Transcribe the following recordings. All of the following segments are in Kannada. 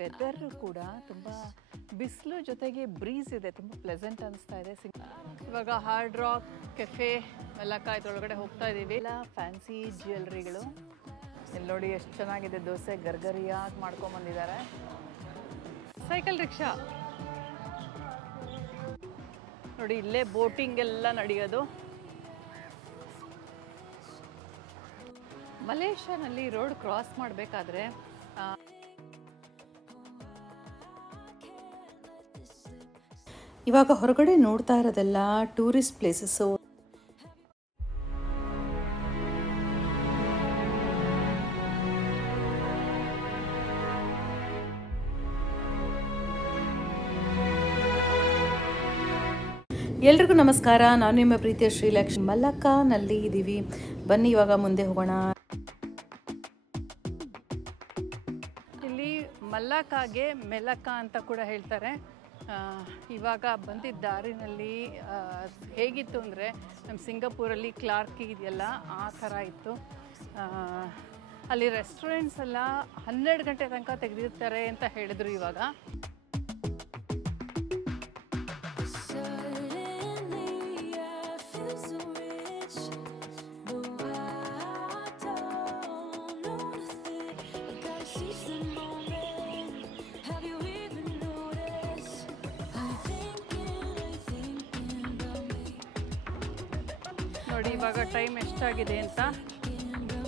ವೆದರ್ ಕೂಡ ತುಂಬ ಬಿಸಿಲು ಜೊತೆಗೆ ಬ್ರೀಸ್ ಇದೆ, ತುಂಬ ಪ್ಲೆಸೆಂಟ್ ಅನಿಸ್ತಾ ಇದೆ. ಇವಾಗ ಹಾರ್ಡ್ ರಾಕ್ ಕೆಫೆ ಮೆಲಕ ಇದ್ರೊಳಗಡೆ ಹೋಗ್ತಾ ಇದ್ದೀವಿ. ಎಲ್ಲ ಫ್ಯಾನ್ಸಿ ಜ್ಯುವೆಲ್ರಿಗಳು ಇಲ್ಲಿ ನೋಡಿ, ಎಷ್ಟು ಚೆನ್ನಾಗಿದೆ. ದೋಸೆ ಗರ್ಗರಿಯಾಗಿ ಮಾಡ್ಕೊಂಬಂದಿದ್ದಾರೆ. ಸೈಕಲ್ ರಿಕ್ಷಾ ನೋಡಿ, ಇಲ್ಲೇ ಬೋಟಿಂಗ್ ಎಲ್ಲ ನಡೆಯೋದು. ಮಲೇಷ್ಯಾನಲ್ಲಿ ರೋಡ್ ಕ್ರಾಸ್ ಮಾಡಬೇಕಾದ್ರೆ ಇವಾಗ ಹೊರಗಡೆ ನೋಡ್ತಾ ಇರೋದೆಲ್ಲ ಟೂರಿಸ್ಟ್ ಪ್ಲೇಸಸ್ಸು. ಎಲ್ರಿಗೂ ನಮಸ್ಕಾರ, ನಾನು ನಿಮ್ಮ ಪ್ರೀತಿಯ ಶ್ರೀಲಕ್ಷ್ಮಿ. ಮಲಕ್ಕಾನಲ್ಲಿ ಇದ್ದೀವಿ, ಬನ್ನಿ ಇವಾಗ ಮುಂದೆ ಹೋಗೋಣ. ಇಲ್ಲಿ ಮಲಕ್ಕಾಗೆ ಮೆಲಕ ಅಂತ ಕೂಡ ಹೇಳ್ತಾರೆ. ಇವಾಗ ಬಂದಿದ್ದ ದಾರಿನಲ್ಲಿ ಹೇಗಿತ್ತು ಅಂದರೆ, ನಮ್ಮ ಸಿಂಗಾಪುರಲ್ಲಿ ಕ್ಲಾರ್ಕ್ ಇದೆಯಲ್ಲ ಆ ಥರ ಇತ್ತು. ಅಲ್ಲಿ ರೆಸ್ಟೋರೆಂಟ್ಸ್ ಎಲ್ಲ 12 ಗಂಟೆ ತನಕ ತೆಗೆದಿರ್ತಾರೆ ಅಂತ ಹೇಳಿದ್ರು. ಇವಾಗ ನೋಡಿ ಇವಾಗ ಟೈಮ್ ಎಷ್ಟಾಗಿದೆ ಅಂತ,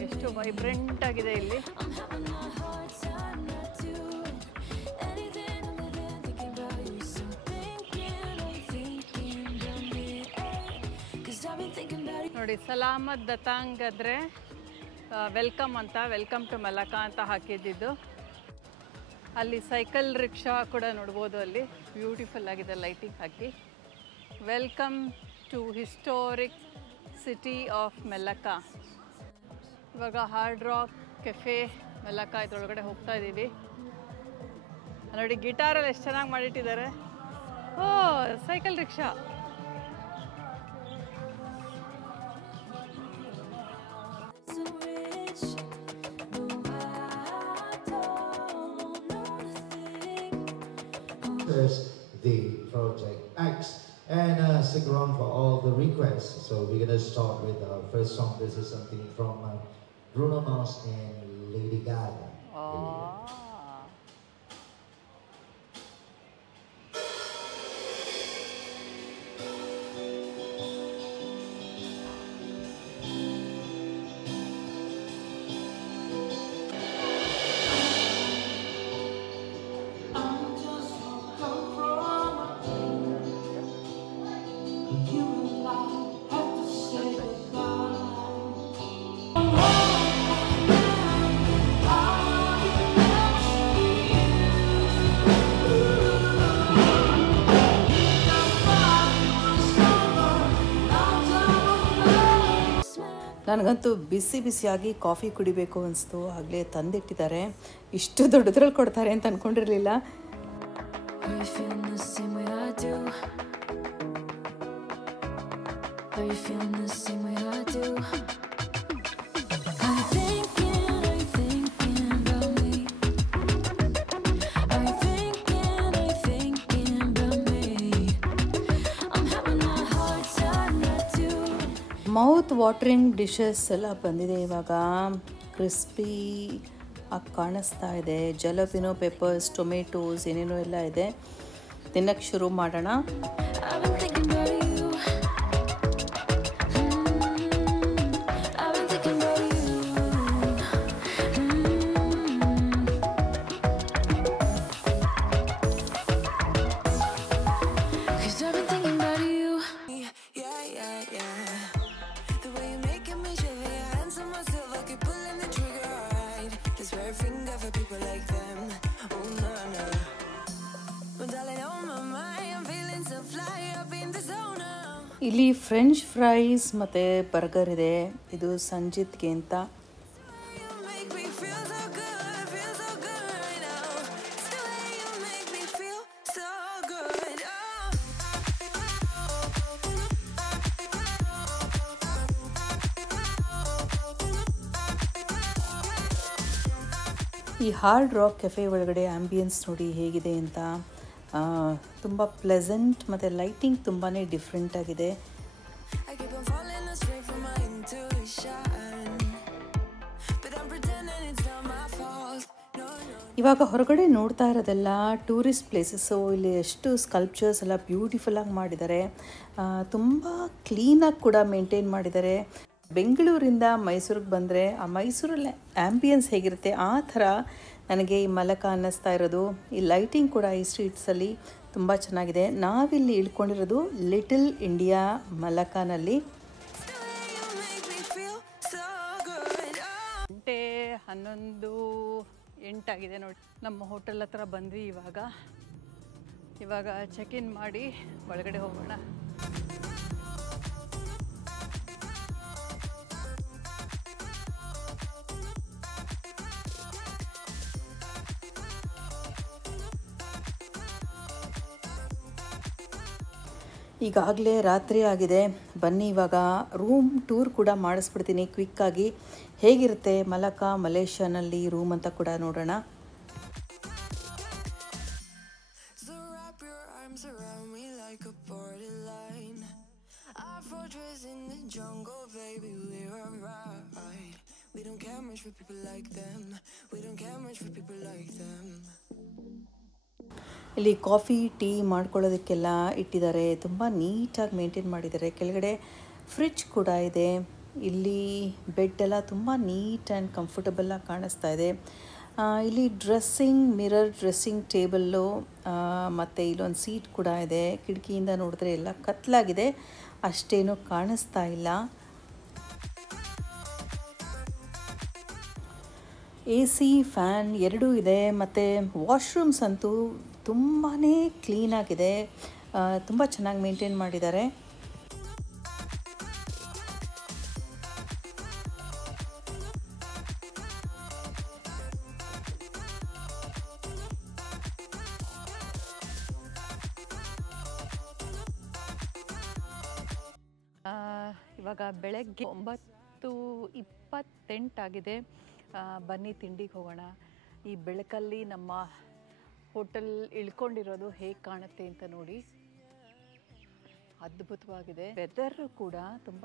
ಎಷ್ಟು ವೈಬ್ರೆಂಟ್ ಆಗಿದೆ ಇಲ್ಲಿ. ನೋಡಿ, ಸಲಾಮತ್ ದತಾಂಗ್ ಅಂದರೆ ವೆಲ್ಕಮ್ ಅಂತ, ವೆಲ್ಕಮ್ ಟು ಮಲಕ ಅಂತ ಹಾಕಿದ್ದಿದ್ದು. ಅಲ್ಲಿ ಸೈಕಲ್ ರಿಕ್ಷಾ ಕೂಡ ನೋಡ್ಬೋದು, ಅಲ್ಲಿ ಬ್ಯೂಟಿಫುಲ್ ಆಗಿದೆ ಲೈಟಿಂಗ್ ಹಾಕಿ. Welcome to historic city of Melaka. ಇವಾಗ ಹಾರ್ಡ್ ರಾಕ್ ಕೆಫೆ ಮೆಲಕ ಇದ್ರೊಳಗಡೆ ಹೋಗ್ತಾ ಇದ್ದೀವಿ. ನೋಡಿ, ಗಿಟಾರಲ್ಲಿ ಎಷ್ಟು ಚೆನ್ನಾಗಿ ಮಾಡಿಟ್ಟಿದ್ದಾರೆ. Oh, cycle rickshaw. The Project X. And stick around for all the requests. So we're gonna start with our first song. This is something from Bruno Mars and Lady Gaga. ನನಗಂತೂ ಬಿಸಿ ಬಿಸಿಯಾಗಿ ಕಾಫಿ ಕುಡಿಬೇಕು ಅನಿಸ್ತು. ಆಗಲೇ ತಂದಿಟ್ಟಿದ್ದಾರೆ. ಇಷ್ಟು ದೊಡ್ಡದ್ರಲ್ಲಿ ಕೊಡ್ತಾರೆ ಅಂತ ಅಂದ್ಕೊಂಡಿರಲಿಲ್ಲ. ಮೌತ್ ವಾಟರಿಂಗ್ ಡಿಶಸ್ ಎಲ್ಲ ಬಂದಿದೆ. ಇವಾಗ ಕ್ರಿಸ್ಪಿ ಆಗಿ ಕಾಣಿಸ್ತಾ ಇದೆ. ಜಲಪಿನೋ, ಪೆಪ್ಪರ್ಸ್, ಟೊಮೆಟೋಸ್ ಏನೇನೋ ಎಲ್ಲ ಇದೆ. ತಿನ್ನಕ್ಕೆ ಶುರು ಮಾಡೋಣ. ಇಲ್ಲಿ ಫ್ರೆಂಚ್ ಫ್ರೈಸ್ ಮತ್ತು ಬರ್ಗರ್ ಇದೆ. ಇದು ಸಂಜಿತ್ಗೆ ಅಂತ. ಈ ಹಾರ್ಡ್ ರಾಕ್ ಕೆಫೆ ಒಳಗಡೆ ಆ್ಯಂಬಿಯನ್ಸ್ ನೋಡಿ ಹೇಗಿದೆ ಅಂತ. ತುಂಬ ಪ್ಲೆಸೆಂಟ್ ಮತ್ತು ಲೈಟಿಂಗ್ ತುಂಬಾ ಡಿಫ್ರೆಂಟ್ ಆಗಿದೆ. ಇವಾಗ ಹೊರಗಡೆ ನೋಡ್ತಾ ಇರೋದೆಲ್ಲ ಟೂರಿಸ್ಟ್ ಪ್ಲೇಸಸ್ಸು. ಇಲ್ಲಿ ಎಷ್ಟು ಸ್ಕಲ್ಪ್ಚರ್ಸ್ ಎಲ್ಲ ಬ್ಯೂಟಿಫುಲ್ಲಾಗಿ ಮಾಡಿದ್ದಾರೆ, ತುಂಬ ಕ್ಲೀನಾಗಿ ಕೂಡ ಮೇಂಟೈನ್ ಮಾಡಿದ್ದಾರೆ. ಬೆಂಗಳೂರಿಂದ ಮೈಸೂರಿಗೆ ಬಂದರೆ ಆ ಮೈಸೂರಲ್ಲಿ ಆ್ಯಂಬಿಯನ್ಸ್ ಹೇಗಿರುತ್ತೆ ಆ ಥರ ನನಗೆ ಈ ಮಲಕ ಅನ್ನಿಸ್ತಾ ಇರೋದು. ಈ ಲೈಟಿಂಗ್ ಕೂಡ ಈ ಸ್ಟ್ರೀಟ್ಸಲ್ಲಿ ತುಂಬ ಚೆನ್ನಾಗಿದೆ. ನಾವಿಲ್ಲಿ ಇಳ್ಕೊಂಡಿರೋದು ಲಿಟಲ್ ಇಂಡಿಯಾ ಮಲಕಾನಲ್ಲಿ. 11:08 ಆಗಿದೆ ನೋಡಿ. ನಮ್ಮ ಹೋಟೆಲ್ ಹತ್ರ ಬಂದ್ವಿ. ಇವಾಗ ಚೆಕ್ ಇನ್ ಮಾಡಿ ಒಳಗಡೆ ಹೋಗೋಣ. ಈಗಾಗಲೇ ರಾತ್ರಿ ಆಗಿದೆ. ಬನ್ನಿ ಇವಾಗ ರೂಮ್ ಟೂರ್ ಕೂಡ ಮಾಡಿಸ್ಬಿಡ್ತೀನಿ ಕ್ವಿಕ್ಕಾಗಿ. ಹೇಗಿರುತ್ತೆ ಮಲಕ ಮಲೇಷ್ಯಾನಲ್ಲಿ ರೂಮ್ ಅಂತ ಕೂಡ ನೋಡೋಣ. ಇಲ್ಲಿ ಕಾಫಿ ಟೀ ಮಾಡ್ಕೊಳ್ಳೋದಕ್ಕೆಲ್ಲ ಇಟ್ಟಿದ್ದಾರೆ. ತುಂಬ ನೀಟಾಗಿ ಮೇಂಟೈನ್ ಮಾಡಿದ್ದಾರೆ. ಕೆಳಗಡೆ ಫ್ರಿಡ್ಜ್ ಕೂಡ ಇದೆ. ಇಲ್ಲಿ ಬೆಡ್ ಎಲ್ಲ ತುಂಬ ನೀಟ್ ಆ್ಯಂಡ್ ಕಂಫರ್ಟಬಲ್ಲಾಗಿ ಕಾಣಿಸ್ತಾ ಇದೆ. ಇಲ್ಲಿ ಮಿರರ್ ಡ್ರೆಸ್ಸಿಂಗ್ ಟೇಬಲ್ಲು ಮತ್ತು ಇಲ್ಲೊಂದು ಸೀಟ್ ಕೂಡ ಇದೆ. ಕಿಟಕಿಯಿಂದ ನೋಡಿದ್ರೆ ಎಲ್ಲ ಕತ್ಲಾಗಿದೆ, ಅಷ್ಟೇನು ಕಾಣಿಸ್ತಾ ಇಲ್ಲ. AC ಫ್ಯಾನ್ ಎರಡೂ ಇದೆ. ಮತ್ತು ವಾಶ್ರೂಮ್ಸ್ ಅಂತೂ ತುಂಬಾ ಕ್ಲೀನಾಗಿದೆ, ತುಂಬ ಚೆನ್ನಾಗಿ ಮೇಂಟೈನ್ ಮಾಡಿದ್ದಾರೆ. ಇವಾಗ ಬೆಳಗ್ಗೆ 9:28 ಆಗಿದೆ. ಬನ್ನಿ ತಿಂಡಿಗೆ ಹೋಗೋಣ. ಈ ಬೆಳಕಲ್ಲಿ ನಮ್ಮ ಹೋಟೆಲ್ ಇಳ್ಕೊಂಡಿರೋದು ಹೇಗೆ ಕಾಣುತ್ತೆ ಅಂತ ನೋಡಿ. ಅದ್ಭುತವಾಗಿದೆ. ವೆದರ್ ಕೂಡ ತುಂಬ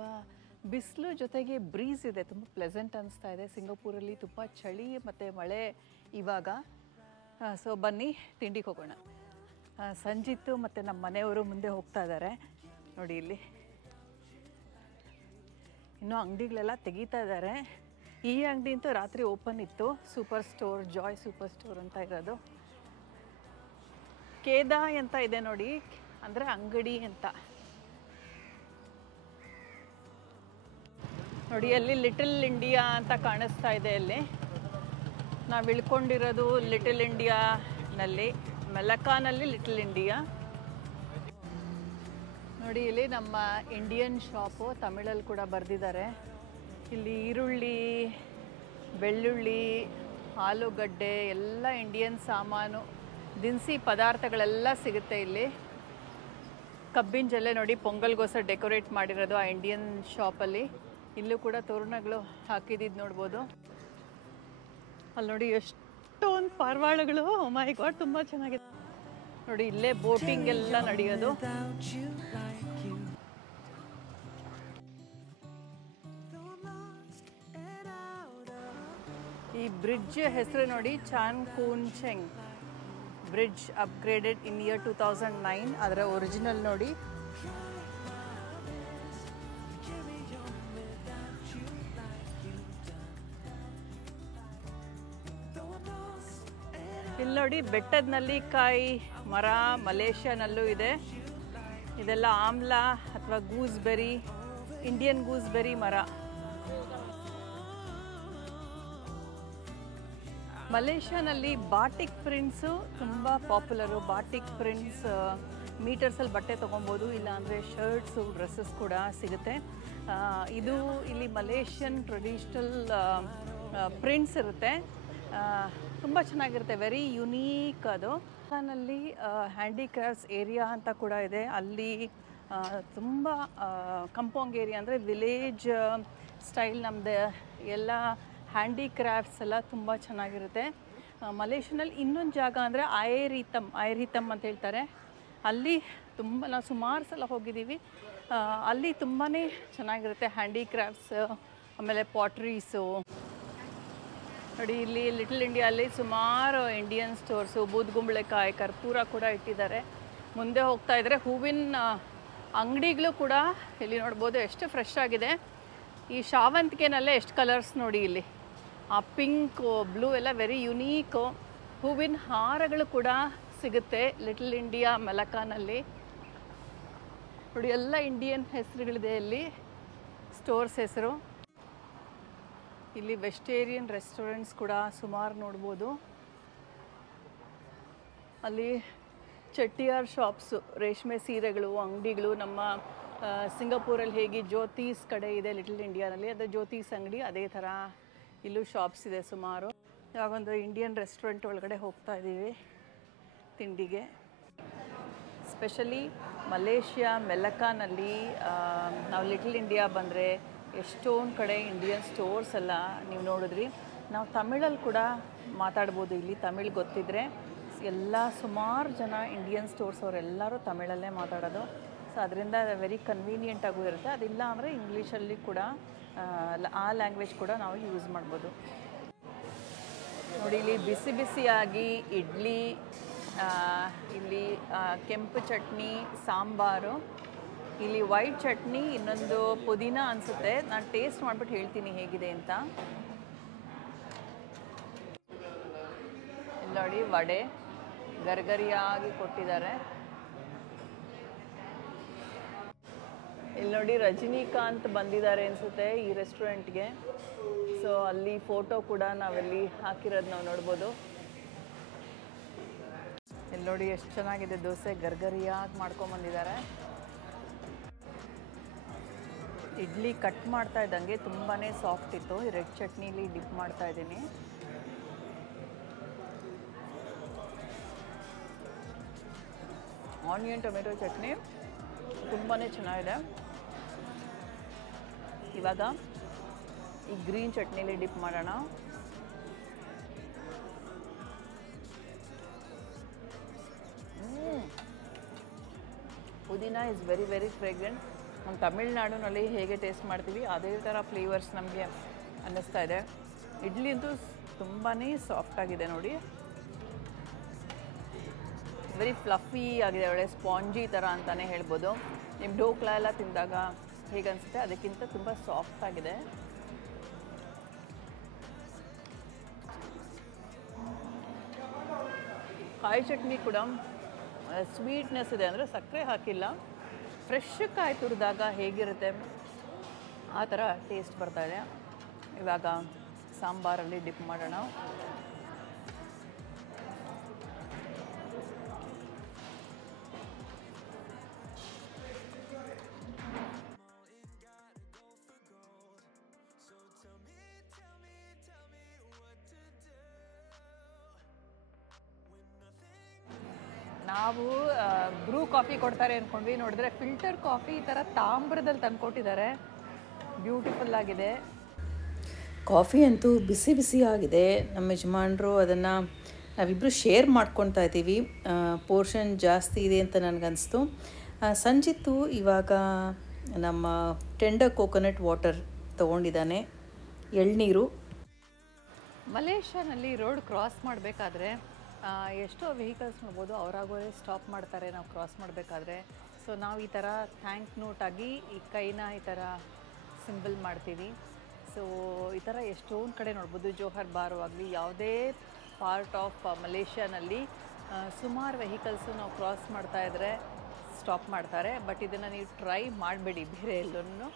ಬಿಸಿಲು ಜೊತೆಗೆ ಬ್ರೀಸ್ ಇದೆ, ತುಂಬ ಪ್ಲೆಸೆಂಟ್ ಅನಿಸ್ತಾ ಇದೆ. ಸಿಂಗಾಪುರಲ್ಲಿ ತುಂಬ ಚಳಿ ಮತ್ತು ಮಳೆ ಇವಾಗ. ಸೊ ಬನ್ನಿ ತಿಂಡಿಗೆ ಹೋಗೋಣ. ಸಂಜಿತ್ತು ಮತ್ತು ನಮ್ಮ ಮನೆಯವರು ಮುಂದೆ ಹೋಗ್ತಾ ಇದ್ದಾರೆ ನೋಡಿ. ಇಲ್ಲಿ ಇನ್ನೂ ಅಂಗಡಿಗಳೆಲ್ಲ ತೆಗಿತಾ ಇದ್ದಾರೆ. ಈ ಅಂಗಡಿ ಅಂತೂ ರಾತ್ರಿ ಓಪನ್ ಇತ್ತು. Super store, Joy super store ಅಂತ ಇರೋದು. ಕೇದಾ ಅಂತ ಇದೆ ನೋಡಿ, ಅಂದರೆ ಅಂಗಡಿ ಅಂತ ನೋಡಿ. ಅಲ್ಲಿ ಲಿಟಲ್ ಇಂಡಿಯಾ ಅಂತ ಕಾಣಿಸ್ತಾ ಇದೆ. ಅಲ್ಲಿ ನಾವು ಇಳ್ಕೊಂಡಿರೋದು ಲಿಟಲ್ ಇಂಡಿಯಾನಲ್ಲಿ, ಮೆಲಕಾನಲ್ಲಿ ಲಿಟಲ್ ಇಂಡಿಯಾ ನೋಡಿ. ಇಲ್ಲಿ ನಮ್ಮ ಇಂಡಿಯನ್ ಶಾಪು ತಮಿಳಲ್ಲಿ ಕೂಡ ಬರೆದಿದ್ದಾರೆ. ಇಲ್ಲಿ ಈರುಳ್ಳಿ, ಬೆಳ್ಳುಳ್ಳಿ, ಆಲೂಗಡ್ಡೆ ಎಲ್ಲ ಇಂಡಿಯನ್ ಸಾಮಾನು, ದಿನಸಿ ಪದಾರ್ಥಗಳೆಲ್ಲ ಸಿಗುತ್ತೆ ಇಲ್ಲಿ. ಕಬ್ಬಿನ ಜಲ್ಲೆ ನೋಡಿ, ಪೊಂಗಲ್ಗೋಸ್ಕರ ಡೆಕೋರೇಟ್ ಮಾಡಿರೋದು ಆ ಇಂಡಿಯನ್ ಶಾಪಲ್ಲಿ. ಇಲ್ಲೂ ಕೂಡ ತೋರಣಗಳು ಹಾಕಿದ್ದು ನೋಡ್ಬೋದು. ಅಲ್ಲಿ ನೋಡಿ ಎಷ್ಟೊಂದು ಪಾರಿವಾಳಗಳು. ಮೈ ಗಾಡ್, ತುಂಬ ಚೆನ್ನಾಗಿದೆ ನೋಡಿ. ಇಲ್ಲೇ ಬೋಟಿಂಗ್ ಎಲ್ಲ ನಡೆಯೋದು. ಈ ಬ್ರಿಡ್ಜ್ ಹೆಸರು ನೋಡಿ, ಚಾನ್ ಕೂನ್ ಚೆಂಗ್ ಬ್ರಿಡ್ಜ್, ಅಪ್ಗ್ರೇಡೆಡ್ ಇನ್ ಇಯರ್ 2009. ಅದರ ಒರಿಜಿನಲ್ ನೋಡಿ. ಇಲ್ಲಿ ನೋಡಿ ಬೆಟ್ಟದ ನಲ್ಲಿಕಾಯಿ ಮರ ಮಲೇಷ್ಯಾನಲ್ಲೂ ಇದೆ. ಇದೆಲ್ಲ ಆಮ್ಲಾ ಅಥವಾ ಗೂಸ್ಬೆರಿ, ಇಂಡಿಯನ್ ಗೂಸ್ಬೆರಿ ಮರ. ಮಲೇಷ್ಯಾನಲ್ಲಿ ಬಾಟಿಕ್ ಪ್ರಿಂಟ್ಸು ತುಂಬ ಪಾಪ್ಯುಲರು. ಬಾಟಿಕ್ ಪ್ರಿಂಟ್ಸ್ ಮೀಟರ್ಸಲ್ಲಿ ಬಟ್ಟೆ ತೊಗೊಬೋದು, ಇಲ್ಲಾಂದರೆ ಶರ್ಟ್ಸು, ಡ್ರೆಸ್ಸಸ್ ಕೂಡ ಸಿಗುತ್ತೆ. ಇದು ಇಲ್ಲಿ ಮಲೇಷ್ಯನ್ ಟ್ರೆಡಿಷ್ನಲ್ ಪ್ರಿಂಟ್ಸ್ ಇರುತ್ತೆ. ತುಂಬ ಚೆನ್ನಾಗಿರುತ್ತೆ, ವೆರಿ ಯುನೀಕ್ ಅದು. ನಲ್ಲಿ ಹ್ಯಾಂಡಿಕ್ರಾಫ್ಟ್ಸ್ ಏರಿಯಾ ಅಂತ ಕೂಡ ಇದೆ. ಅಲ್ಲಿ ತುಂಬ ಕಂಪೌಂಡ್ ಏರಿಯಾ, ಅಂದರೆ ವಿಲೇಜ್ ಸ್ಟೈಲ್ ನಮ್ಮದು ಎಲ್ಲ ಹ್ಯಾಂಡಿಕ್ರಾಫ್ಟ್ಸ್ ಎಲ್ಲ ತುಂಬ ಚೆನ್ನಾಗಿರುತ್ತೆ. ಮಲೇಷ್ಯಾನಲ್ಲಿ ಇನ್ನೊಂದು ಜಾಗ ಅಂದರೆ ಐರಿತಮ್ ಅಂತ ಹೇಳ್ತಾರೆ. ಅಲ್ಲಿ ತುಂಬ ನಾವು ಸುಮಾರು ಸಲ ಹೋಗಿದ್ದೀವಿ. ಅಲ್ಲಿ ತುಂಬಾ ಚೆನ್ನಾಗಿರುತ್ತೆ, ಹ್ಯಾಂಡಿಕ್ರಾಫ್ಟ್ಸ್, ಆಮೇಲೆ ಪಾಟ್ರೀಸು. ನೋಡಿ ಇಲ್ಲಿ ಲಿಟಲ್ ಇಂಡಿಯಲ್ಲಿ ಸುಮಾರು ಇಂಡಿಯನ್ ಸ್ಟೋರ್ಸು, ಬೂದ್ಗುಂಬಳಕಾಯಿ, ಕರ್ಪೂರ ಕೂಡ ಇಟ್ಟಿದ್ದಾರೆ. ಮುಂದೆ ಹೋಗ್ತಾ ಇದ್ದರೆ ಹೂವಿನ ಅಂಗಡಿಗಳು ಕೂಡ ಇಲ್ಲಿ ನೋಡ್ಬೋದು, ಎಷ್ಟು ಫ್ರೆಶ್ ಆಗಿದೆ. ಈ ಶಾವಂತಿಗೆನಲ್ಲೇ ಎಷ್ಟು ಕಲರ್ಸ್ ನೋಡಿ ಇಲ್ಲಿ, ಆ ಪಿಂಕು, ಬ್ಲೂ ಎಲ್ಲ ವೆರಿ ಯುನೀಕು. ಹೂವಿನ ಹಾರಗಳು ಕೂಡ ಸಿಗುತ್ತೆ ಲಿಟಲ್ ಇಂಡಿಯಾ ಮೆಲಕಾನಲ್ಲಿ. ನೋಡಿ ಎಲ್ಲ ಇಂಡಿಯನ್ ಹೆಸರುಗಳಿದೆ ಇಲ್ಲಿ, ಸ್ಟೋರ್ಸ್ ಹೆಸರು. ಇಲ್ಲಿ ವೆಜಿಟೇರಿಯನ್ ರೆಸ್ಟೋರೆಂಟ್ಸ್ ಕೂಡ ಸುಮಾರು ನೋಡ್ಬೋದು. ಅಲ್ಲಿ ಚೆಟ್ಟಿಯಾರ್ ಶಾಪ್ಸು, ರೇಷ್ಮೆ ಸೀರೆಗಳು ಅಂಗಡಿಗಳು. ನಮ್ಮ ಸಿಂಗಾಪುರಲ್ಲಿ ಹೇಗೆ ಜ್ಯೋತಿಸ್ ಕಡೆ ಇದೆ ಲಿಟಲ್ ಇಂಡಿಯಾನಲ್ಲಿ, ಅದು ಜ್ಯೋತಿಸ್ ಅಂಗಡಿ, ಅದೇ ಥರ ಇಲ್ಲೂ ಶಾಪ್ಸ್ ಇದೆ ಸುಮಾರು. ಯಾವೊಂದು ಇಂಡಿಯನ್ ರೆಸ್ಟೋರೆಂಟ್ ಒಳಗಡೆ ಹೋಗ್ತಾ ಇದ್ದೀವಿ ತಿಂಡಿಗೆ. ಸ್ಪೆಷಲಿ ಮಲೇಷ್ಯಾ ಮೆಲಕಾನಲ್ಲಿ ನಾವು ಲಿಟಲ್ ಇಂಡಿಯಾ ಬಂದರೆ ಎಷ್ಟೊಂದು ಕಡೆ ಇಂಡಿಯನ್ ಸ್ಟೋರ್ಸ್ ಎಲ್ಲ ನೀವು ನೋಡಿದ್ರಿ. ನಾವು ತಮಿಳಲ್ಲಿ ಕೂಡ ಮಾತಾಡ್ಬೋದು, ಇಲ್ಲಿ ತಮಿಳ್ ಗೊತ್ತಿದ್ದರೆ. ಎಲ್ಲ ಸುಮಾರು ಜನ ಇಂಡಿಯನ್ ಸ್ಟೋರ್ಸ್ ಅವರೆಲ್ಲರೂ ತಮಿಳಲ್ಲೇ ಮಾತಾಡೋದು. ಸೊ ಅದರಿಂದ ವೆರಿ ಕನ್ವೀನಿಯೆಂಟಾಗೂ ಇರುತ್ತೆ. ಅದಿಲ್ಲ ಅಂದರೆ ಇಂಗ್ಲೀಷಲ್ಲಿ ಕೂಡ ಆ ಲ್ಯಾಂಗ್ವೇಜ್ ಕೂಡ ನಾವು ಯೂಸ್ ಮಾಡ್ಬೋದು. ನೋಡಿ ಇಲ್ಲಿ ಬಿಸಿ ಬಿಸಿಯಾಗಿ ಇಡ್ಲಿ, ಇಲ್ಲಿ ಕೆಂಪು ಚಟ್ನಿ, ಸಾಂಬಾರು, ಇಲ್ಲಿ ವೈಟ್ ಚಟ್ನಿ, ಇನ್ನೊಂದು ಪುದೀನ ಅನಿಸುತ್ತೆ. ನಾನು ಟೇಸ್ಟ್ ಮಾಡಿಬಿಟ್ಟು ಹೇಳ್ತೀನಿ ಹೇಗಿದೆ ಅಂತ. ಇಲ್ಲಿ ನೋಡಿ ವಡೆ ಗರಿಗರಿಯಾಗಿ ಕೊಟ್ಟಿದ್ದಾರೆ. ಇಲ್ಲಿ ನೋಡಿ ರಜನಿಕಾಂತ್ ಬಂದಿದ್ದಾರೆ ಅನಿಸುತ್ತೆ ಈ ರೆಸ್ಟೋರೆಂಟ್ಗೆ. ಸೊ ಅಲ್ಲಿ ಫೋಟೋ ಕೂಡ ನಾವೆಲ್ಲಿ ಹಾಕಿರೋದು ನಾವು ನೋಡ್ಬೋದು. ಇಲ್ಲಿ ನೋಡಿ ಎಷ್ಟು ಚೆನ್ನಾಗಿದೆ, ದೋಸೆ ಗರ್ಗರಿಯಾಗಿ ಮಾಡ್ಕೊಂಬಂದಿದ್ದಾರೆ. ಇಡ್ಲಿ ಕಟ್ ಮಾಡ್ತಾ ಇದ್ದಂಗೆ ತುಂಬಾ ಸಾಫ್ಟ್ ಇತ್ತು. ಈ ರೆಡ್ ಚಟ್ನಿಲಿ ಡಿಪ್ ಮಾಡ್ತಾ ಇದ್ದೀನಿ. ಆನಿಯನ್ ಟೊಮೆಟೊ ಚಟ್ನಿ ತುಂಬಾ ಚೆನ್ನಾಗಿದೆ. ಇವಾಗ ಈ ಗ್ರೀನ್ ಚಟ್ನಿಲಿ ಡಿಪ್ ಮಾಡೋಣ. ಪುದೀನ ಇಸ್ ವೆರಿ ವೆರಿ ಫ್ರೇಗ್ರೆಂಟ್. ನಮ್ಮ ತಮಿಳ್ನಾಡಿನಲ್ಲಿ ಹೇಗೆ ಟೇಸ್ಟ್ ಮಾಡ್ತೀವಿ ಅದೇ ಥರ ಫ್ಲೇವರ್ಸ್ ನಮಗೆ ಅನ್ನಿಸ್ತಾ ಇದೆ. ಇಡ್ಲಿ ಅಂತೂ ತುಂಬಾ ಸಾಫ್ಟಾಗಿದೆ ನೋಡಿ, ವೆರಿ ಫ್ಲಫಿ ಆಗಿದೆ, ಒಳ್ಳೆ ಸ್ಪಾಂಜಿ ಥರ ಅಂತಲೇ ಹೇಳ್ಬೋದು. ನಿಮ್ಮ ಢೋಕ್ಲಾ ಎಲ್ಲ ತಿಂದಾಗ ಹೇಗೆ ಅನಿಸುತ್ತೆ ಅದಕ್ಕಿಂತ ತುಂಬ ಸಾಫ್ಟ್ ಆಗಿದೆ. ಕಾಯಿ ಚಟ್ನಿ ಕೂಡ ಸ್ವೀಟ್ನೆಸ್ ಇದೆ, ಅಂದರೆ ಸಕ್ಕರೆ ಹಾಕಿಲ್ಲ. ಫ್ರೆಶ್ ಕಾಯಿ ತುರಿದಾಗ ಹೇಗಿರುತ್ತೆ ಆ ಥರ ಟೇಸ್ಟ್ ಬರ್ತಾಯಿದೆ. ಇವಾಗ ಸಾಂಬಾರಲ್ಲಿ ಡಿಪ್ ಮಾಡೋಣ. ನಾವು ಬ್ರೂ ಕಾಫಿ ಕೊಡ್ತಾರೆ ಅಂದ್ಕೊಂಡ್ವಿ, ನೋಡಿದ್ರೆ ಫಿಲ್ಟರ್ ಕಾಫಿ ಈ ಥರ ತಾಮ್ರದಲ್ಲಿ ತಂದುಕೊಟ್ಟಿದ್ದಾರೆ. ಬ್ಯೂಟಿಫುಲ್ ಆಗಿದೆ. ಕಾಫಿ ಅಂತೂ ಬಿಸಿ ಬಿಸಿ ಆಗಿದೆ. ನಮ್ಮ ಯಜಮಾನರು ಅದನ್ನು ನಾವಿಬ್ಬರು ಶೇರ್ ಮಾಡ್ಕೊತಾ ಇದ್ದೀವಿ. ಪೋರ್ಷನ್ ಜಾಸ್ತಿ ಇದೆ ಅಂತ ನನಗನ್ನಿಸ್ತು. ಸಂಜಿತ್ತು ಇವಾಗ ನಮ್ಮ ಟೆಂಡರ್ ಕೋಕೋನಟ್ ವಾಟರ್ ತೊಗೊಂಡಿದ್ದಾನೆ, ಎಳ್ನೀರು. ಮಲೇಷ್ಯಾನಲ್ಲಿ ರೋಡ್ ಕ್ರಾಸ್ ಮಾಡಬೇಕಾದ್ರೆ ಎಷ್ಟೋ ವೆಹಿಕಲ್ಸ್ ನೋಡ್ಬೋದು, ಅವರಾಗೇ ಸ್ಟಾಪ್ ಮಾಡ್ತಾರೆ ನಾವು ಕ್ರಾಸ್ ಮಾಡಬೇಕಾದ್ರೆ. ಸೊ ನಾವು ಈ ಥರ ಥ್ಯಾಂಕ್ ನೋಟಾಗಿ ಈ ಕೈನ ಈ ಥರ ಸಿಂಬಲ್ ಮಾಡ್ತೀವಿ. ಸೊ ಈ ಥರ ಎಷ್ಟೊಂದು ಕಡೆ ನೋಡ್ಬೋದು. ಜೋಹರ್ ಬಾರು ಆಗಲಿ ಯಾವುದೇ ಪಾರ್ಟ್ ಆಫ್ ಮಲೇಷ್ಯಾನಲ್ಲಿ ಸುಮಾರು ವೆಹಿಕಲ್ಸು ನಾವು ಕ್ರಾಸ್ ಮಾಡ್ತಾಯಿದ್ರೆ ಸ್ಟಾಪ್ ಮಾಡ್ತಾರೆ. ಬಟ್ ಇದನ್ನು ನೀವು ಟ್ರೈ ಮಾಡಬೇಡಿ ಬೇರೆ ಎಲ್ಲೂ.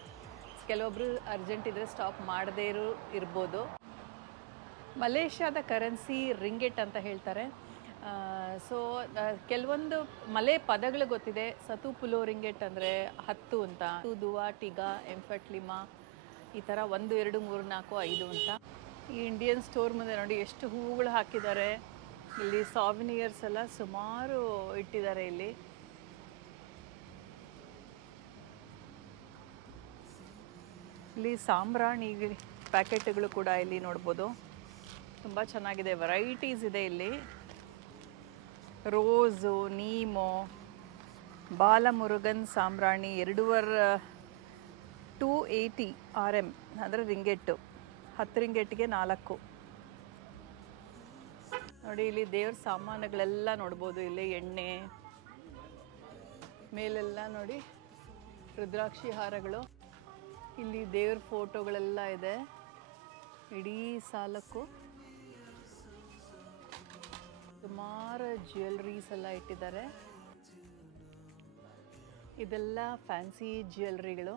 ಕೆಲವೊಬ್ಬರು ಅರ್ಜೆಂಟ್ ಇದ್ದರೆ ಸ್ಟಾಪ್ ಮಾಡದೇ ಇರ್ಬೋದು. ಮಲೇಷ್ಯಾದ ಕರೆನ್ಸಿ ರಿಂಗೆಟ್ ಅಂತ ಹೇಳ್ತಾರೆ. ಸೊ ಕೆಲವೊಂದು ಮಲೆ ಪದಗಳು ಗೊತ್ತಿದೆ. ಸತು ಪುಲೋ ರಿಂಗೆಟ್ ಅಂದರೆ 10 ಅಂತ, ದುವಾ ಟಿಗಾ ಎಂಫಟ್ ಲಿಮಾ ಈ ಥರ 1 2 3 4 5 ಅಂತ. ಈ ಇಂಡಿಯನ್ ಸ್ಟೋರ್ ಮುಂದೆ ನೋಡಿ ಎಷ್ಟು ಹೂವುಗಳು ಹಾಕಿದ್ದಾರೆ. ಇಲ್ಲಿ ಸಾವಿನಿಯರ್ಸ್ ಎಲ್ಲ ಸುಮಾರು ಇಟ್ಟಿದ್ದಾರೆ. ಇಲ್ಲಿ ಸಾಂಬ್ರಾಣಿ ಪ್ಯಾಕೆಟ್ಗಳು ಕೂಡ ಇಲ್ಲಿ ನೋಡ್ಬೋದು. ತುಂಬ ಚೆನ್ನಾಗಿದೆ, ವೆರೈಟೀಸ್ ಇದೆ ಇಲ್ಲಿ. ರೋಸು, ನೀಮೋ, ಬಾಲಮುರುಗನ್ ಸಾಂಬ್ರಾಣಿ 280 RM ಅಂದರೆ ರಿಂಗೆಟ್ಟು, 10 ರಿಂಗೆಟ್ಗೆ 4. ನೋಡಿ ಇಲ್ಲಿ ದೇವ್ರ ಸಾಮಾನುಗಳೆಲ್ಲ ನೋಡ್ಬೋದು. ಇಲ್ಲಿ ಎಣ್ಣೆ ಮೇಲೆಲ್ಲ ನೋಡಿ ರುದ್ರಾಕ್ಷಿ ಹಾರಗಳು. ಇಲ್ಲಿ ದೇವ್ರ ಫೋಟೋಗಳೆಲ್ಲ ಇದೆ ಇಡೀ ಸಾಲಕ್ಕೂ. ಸುಮಾರು ಜ್ಯುವೆಲ್ರೀಸ್ ಎಲ್ಲ ಇಟ್ಟಿದ್ದಾರೆ. ಇದೆಲ್ಲ ಫ್ಯಾನ್ಸಿ ಜ್ಯುವೆಲ್ರಿಗಳು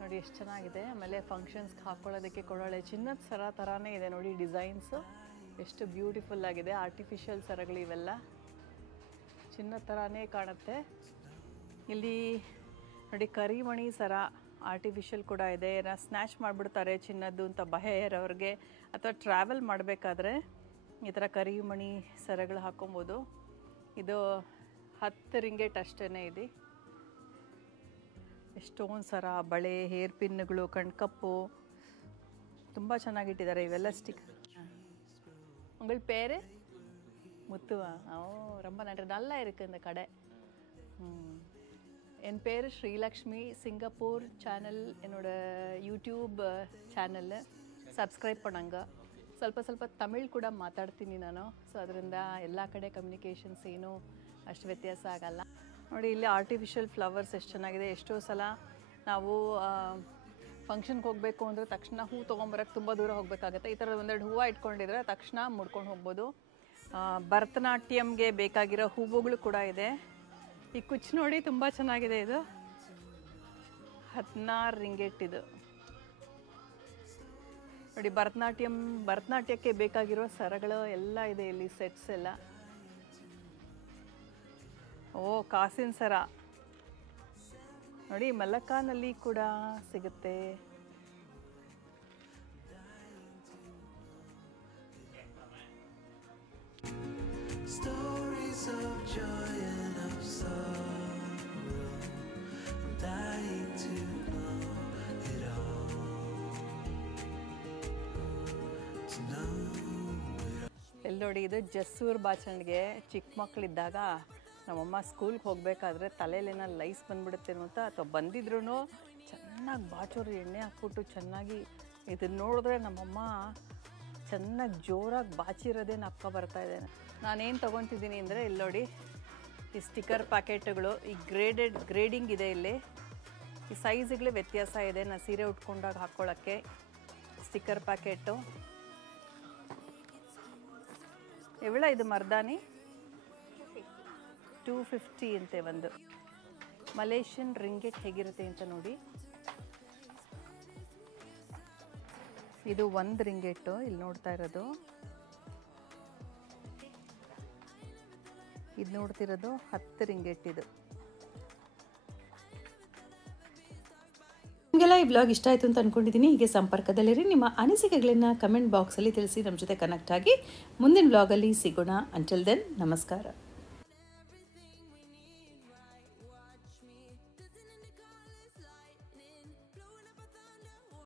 ನೋಡಿ ಎಷ್ಟು ಚೆನ್ನಾಗಿದೆ. ಆಮೇಲೆ ಫಂಕ್ಷನ್ಸ್ಗೆ ಹಾಕ್ಕೊಳ್ಳೋದಕ್ಕೆ ಕೊಡೋಳೆ ಚಿನ್ನದ ಸರ ಥರನೇ ಇದೆ ನೋಡಿ, ಡಿಸೈನ್ಸು ಎಷ್ಟು ಬ್ಯೂಟಿಫುಲ್ ಆಗಿದೆ. ಆರ್ಟಿಫಿಷಿಯಲ್ ಸರಗಳು ಇವೆಲ್ಲ ಚಿನ್ನದ ಥರನೇ ಕಾಣುತ್ತೆ. ಇಲ್ಲಿ ನೋಡಿ ಕರಿಮಣಿ ಸರ ಆರ್ಟಿಫಿಷಿಯಲ್ ಕೂಡ ಇದೆ. ಸ್ನ್ಯಾಚ್ ಮಾಡಿಬಿಡ್ತಾರೆ ಚಿನ್ನದ್ದು ಅಂತ ಭಯ ಇರೋರಿಗೆ, ಅಥವಾ ಟ್ರಾವೆಲ್ ಮಾಡಬೇಕಾದ್ರೆ ಈ ಥರ ಕರಿಮಣಿ ಸರಗಳು ಹಾಕೊಬೋದು. ಇದು 10 ರಿಂಗೆಟ್ ಅಷ್ಟೇ ಇದೆ. ಸ್ಟೋನ್ ಸರ, ಬಳೆ, ಹೇರ್ ಪಿನ್ಗಳು, ಕಣ್ಕಪ್ಪು ತುಂಬ ಚೆನ್ನಾಗಿಟ್ಟಿದ್ದಾರೆ. ಇವೆಲ್ಲ ಸ್ಟಿಕ್. உங்கள் பேர் முத்துவா? ஓ ரொம்ப நன்றி, நல்லா இருக்குது இந்த கடை. என் பேர் ஸ்ரீலக்ஷ்மி. சிங்கப்பூர் சேனல் என்னோட ಯೂಟ್ಯೂಬ್ ಚಾನಲ್ ಸಬ್ಸ್ಕ್ರೈಬ್ பண்ணாங்க. ಸ್ವಲ್ಪ ತಮಿಳ್ ಕೂಡ ಮಾತಾಡ್ತೀನಿ ನಾನು. ಸೊ ಅದರಿಂದ ಎಲ್ಲ ಕಡೆ ಕಮ್ಯುನಿಕೇಷನ್ಸ್ ಏನೂ ಅಷ್ಟು ವ್ಯತ್ಯಾಸ ಆಗಲ್ಲ. ನೋಡಿ ಇಲ್ಲಿ ಆರ್ಟಿಫಿಷಿಯಲ್ ಫ್ಲವರ್ಸ್ ಎಷ್ಟು ಚೆನ್ನಾಗಿದೆ. ಎಷ್ಟೋ ಸಲ ನಾವು ಫಂಕ್ಷನ್ಗೆ ಹೋಗಬೇಕು ಅಂದರೆ ತಕ್ಷಣ ಹೂ ತೊಗೊಂಬರಕ್ಕೆ ತುಂಬ ದೂರ ಹೋಗಬೇಕಾಗತ್ತೆ. ಈ ಥರದ ಒಂದೆರಡು ಹೂವು ಇಟ್ಕೊಂಡಿದ್ರೆ ತಕ್ಷಣ ಮುಡ್ಕೊಂಡು ಹೋಗ್ಬೋದು. ಭರತನಾಟ್ಯಂಗೆ ಬೇಕಾಗಿರೋ ಹೂವುಗಳು ಕೂಡ ಇದೆ. ಈ ಕುಚ್ಚು ನೋಡಿ ತುಂಬ ಚೆನ್ನಾಗಿದೆ. ಇದು 16 ರಿಂಗೆಟ್. ಇದು ನೋಡಿ ಭರತನಾಟ್ಯಕ್ಕೆ ಬೇಕಾಗಿರೋ ಸರಗಳು ಎಲ್ಲ ಇದೆ ಇಲ್ಲಿ, ಸೆಟ್ಸ್ ಎಲ್ಲ. ಓ ಕಾಸಿನ ಸರ ನೋಡಿ, ಮಲಕಾನಲ್ಲಿ ಕೂಡ ಸಿಗುತ್ತೆ. Stories of joy and of sorrow, I'm dying to know it all, to know ಎಲ್ಲಿ ನೋಡಿ, ಇದು ಜಸ್ಸೂರ್ ಬಾಚಣಿಗೆ. ಚಿಕ್ಕ ಮಕ್ಕಳಿದ್ದಾಗ ನಮ್ಮಮ್ಮ ಸ್ಕೂಲ್ಗೆ ಹೋಗಬೇಕಾದ್ರೆ ತಲೆಯಲ್ಲೇನೋ ಲೈಸ್ ಬಂದುಬಿಡುತ್ತೇನೋ ಅಂತ, ಅಥವಾ ಬಂದಿದ್ರೂ ಚೆನ್ನಾಗಿ ಬಾಚೋರು ಎಣ್ಣೆ ಹಾಕ್ಬಿಟ್ಟು ಚೆನ್ನಾಗಿ ಇದನ್ನು ನೋಡಿದ್ರೆ ನಮ್ಮಮ್ಮ ಚೆನ್ನಾಗಿ ಜೋರಾಗಿ ಬಾಚಿರೋದೇ ನಾಪ್ಕ ಬರ್ತಾಯಿದೆ. ನಾನೇನು ತೊಗೊತಿದ್ದೀನಿ ಅಂದರೆ ಇಲ್ಲಿ ನೋಡಿ, ಈ ಸ್ಟಿಕ್ಕರ್ ಪ್ಯಾಕೆಟ್ಗಳು, ಈ ಗ್ರೇಡಿಂಗ್ ಇದೆ ಇಲ್ಲಿ. ಈ ಸೈಜ್ಗಳು ವ್ಯತ್ಯಾಸ ಇದೆ. ನಾನು ಸೀರೆ ಉಟ್ಕೊಂಡಾಗ ಹಾಕ್ಕೊಳ್ಳೋಕ್ಕೆ ಸ್ಟಿಕ್ಕರ್ ಪ್ಯಾಕೆಟು. ಎವಳ ಇದು ಮರ್ದಾನಿ 250 ಅಂತೆ ಒಂದು. ಮಲೇಷಿಯನ್ ರಿಂಗೆಟ್ ಹೇಗಿರುತ್ತೆ ಅಂತ ನೋಡಿ. ಇದು 1 ರಿಂಗೆಟ್ಟು ಇಲ್ಲಿ ನೋಡ್ತಾ ಇರೋದು. ಇದು ನೋಡ್ತಿರೋದು 10 ರಿಂಗೆಟ್. ಇದು ನಿಮಗೆಲ್ಲ ಈ ವ್ಲಾಗ್ ಇಷ್ಟ ಆಯಿತು ಅಂತ ಅಂದ್ಕೊಂಡಿದ್ದೀನಿ. ಹೀಗೆ ಸಂಪರ್ಕದಲ್ಲಿರಿ. ನಿಮ್ಮ ಅನಿಸಿಕೆಗಳನ್ನು ಕಮೆಂಟ್ ಬಾಕ್ಸಲ್ಲಿ ತಿಳಿಸಿ ನಮ್ಮ ಜೊತೆ ಕನೆಕ್ಟ್ ಆಗಿ ಮುಂದಿನ ವ್ಲಾಗಲ್ಲಿ ಸಿಗೋಣ. ಅಂಟಿಲ್ ದೆನ್ ನಮಸ್ಕಾರ.